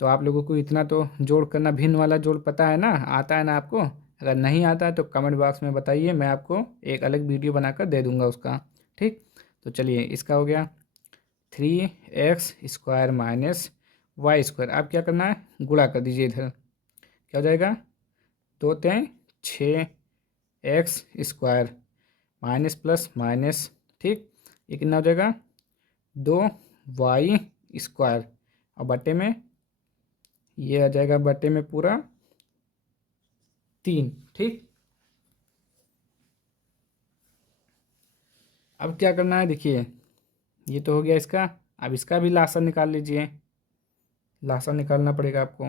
तो आप लोगों को इतना तो जोड़ करना, भिन्न वाला जोड़ पता है ना, आता है ना आपको, अगर नहीं आता है तो कमेंट बॉक्स में बताइए, मैं आपको एक अलग वीडियो बनाकर दे दूंगा उसका, ठीक। तो चलिए इसका हो गया 3x² माइनस वाई स्क्वायर, आप क्या करना है, गुणा कर दीजिए इधर, क्या हो जाएगा, 2 3 6x² माइनस प्लस माइनस, ठीक। ये कितना हो जाएगा 2y स्क्वायर, और बटे में ये आ जाएगा, बटे में पूरा 3, ठीक। अब क्या करना है, देखिए ये तो हो गया इसका, अब इसका भी लासा निकाल लीजिए, लासा निकालना पड़ेगा आपको।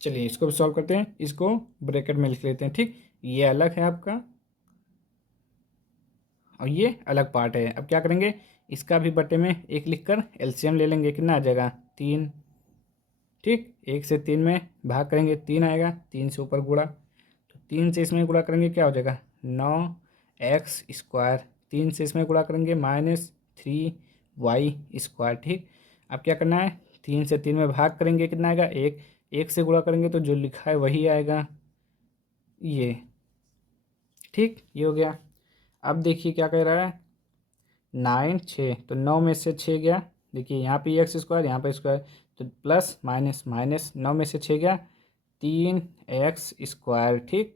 चलिए इसको भी सॉल्व करते हैं, इसको ब्रैकेट में लिख लेते हैं, ठीक। ये अलग है आपका और ये अलग पार्ट है। अब क्या करेंगे, इसका भी बटे में 1 लिख कर एलसीएम ले लेंगे, कितना आ जाएगा 3। ठीक, 1 से 3 में भाग करेंगे 3 आएगा, 3 से ऊपर गुणा, तो 3 से इसमें गुणा करेंगे क्या हो जाएगा 9x², 3 से इसमें गुणा करेंगे -3y²। ठीक, अब क्या करना है 3 से 3 में भाग करेंगे कितना आएगा 1, 1 से गुणा करेंगे तो जो लिखा है वही आएगा ये। ठीक, ये हो गया। अब देखिए क्या कह रहा है 9 6, तो 9 में से 6 गया, देखिए यहाँ पे x², यहाँ पे स्क्वायर, तो प्लस माइनस माइनस, 9 में से 6 गया 3x²। ठीक,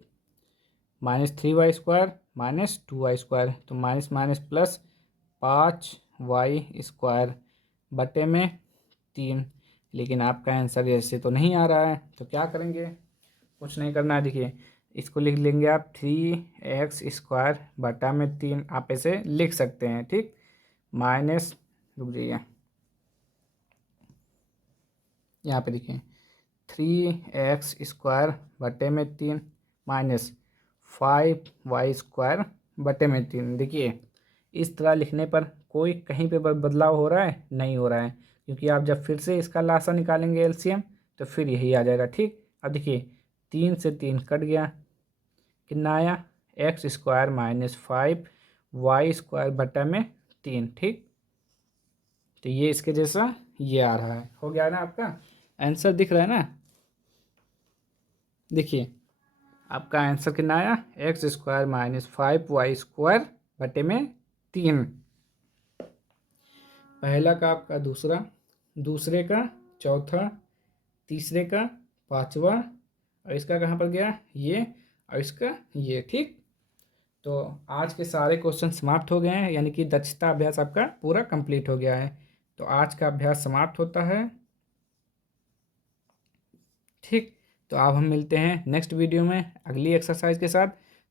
-3y² -2y², तो माइनस माइनस प्लस 5y² बटे में 3। लेकिन आपका आंसर ऐसे तो नहीं आ रहा है, तो क्या करेंगे, कुछ नहीं करना है। देखिए इसको लिख लेंगे आप 3x² बटा में 3, आप ऐसे लिख सकते हैं। ठीक, माइनस, रुक जाइए, यहाँ पे देखिए 3x² बटे में 3 माइनस 5y² बटे में 3। देखिए इस तरह लिखने पर कोई कहीं पे बदलाव हो रहा है, नहीं हो रहा है, क्योंकि आप जब फिर से इसका लासा निकालेंगे एलसीएम तो फिर यही आ जाएगा। ठीक, अब देखिए 3 से 3 कट गया, कितना आया x² माइनस 5y² बटा में 3। ठीक, तो ये इसके जैसा ये आ रहा है, हो गया ना, आपका आंसर दिख रहा है ना। देखिए आपका आंसर कितना आया x² माइनस 5y² बटे में 3। पहला का आपका दूसरा, दूसरे का चौथा, तीसरे का पांचवा, और इसका कहाँ पर गया ये, और इसका ये। ठीक, तो आज के सारे क्वेश्चन समाप्त हो गए हैं, यानी कि दक्षता अभ्यास आपका पूरा कंप्लीट हो गया है। तो आज का अभ्यास समाप्त होता है। ठीक, तो अब हम मिलते हैं नेक्स्ट वीडियो में अगली एक्सरसाइज के साथ।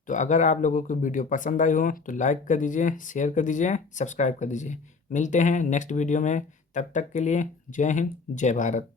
तो अगर आप लोगों को वीडियो पसंद आई हो तो लाइक कर दीजिए, शेयर कर दीजिए, सब्सक्राइब कर दीजिए। मिलते हैं नेक्स्ट वीडियो में, तब तक के लिए जय हिंद, जय भारत।